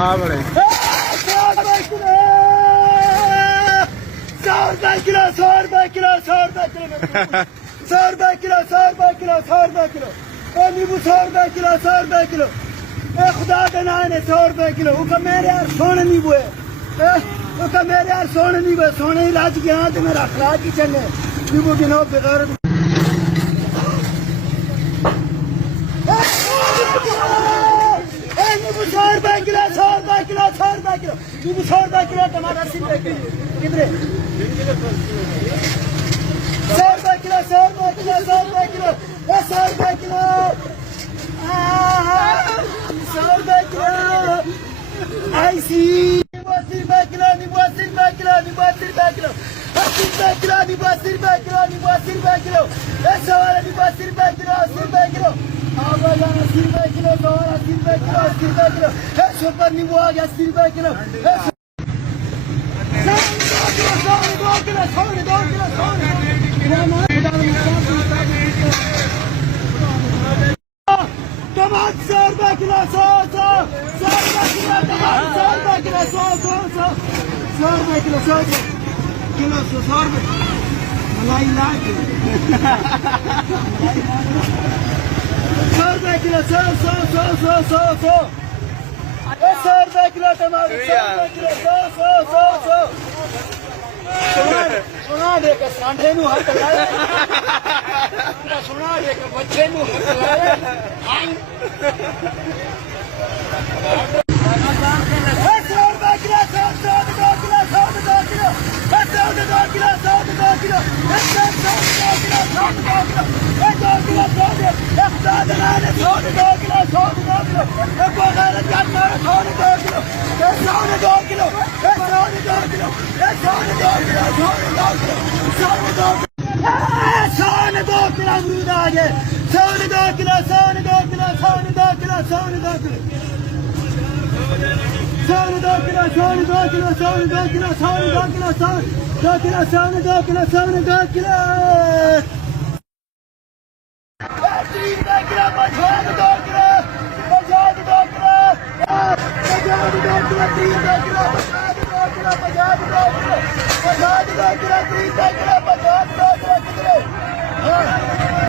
हाँ बड़े 100 रुपए किलो 100 रुपए किलो 100 रुपए किलो 100 रुपए किलो 100 रुपए किलो 100 रुपए किलो नींबू 100 रुपए किलो 100 रुपए किलो खुदा के नाम 100 रुपए किलो वो मेरे यार सोने नींबू है वो मेरे यार सोने नींबू है सोने ही राज के हाथ में रख रहा की चले नींबू की नो बेकार नींबू 100 रुपए किलो 100 रुपए किलो 100 रुपए किलो नींबू 100 रुपए किलो टमाटर 80 रुपए किलो कितने 100 रुपए किलो 100 रुपए किलो 100 रुपए किलो 100 रुपए किलो 100 रुपए किलो ऐसी नींबू 80 रुपए किलो नींबू 80 रुपए किलो नींबू 80 रुपए किलो 80 रुपए किलो नींबू 80 रुपए किलो नींबू 80 रुपए किलो 100 वाला नींबू 80 रुपए किलो 80 रुपए किलो 80 रुपए किलो 80 रुपए किलो 80 रुपए किलो 100 पर नींबू आ गया 80 रुपए किलो टमाटर 100 रुपए किलो 100 रुपए किलो टमाटर 100 रुपए किलो 100 रुपए किलो 100 किलो 100 रुपए मलाई लाख 100 रुपए किलो 100 रुपए किलो टमाटर 100 रुपए किलो 100 सुना दे के सांढे नु हाथ लाए सुना दे के बच्चे नु हाथ लाए 100 रुपए kilo 100 kilo 100 kilo 100 kilo 100 kilo 100 kilo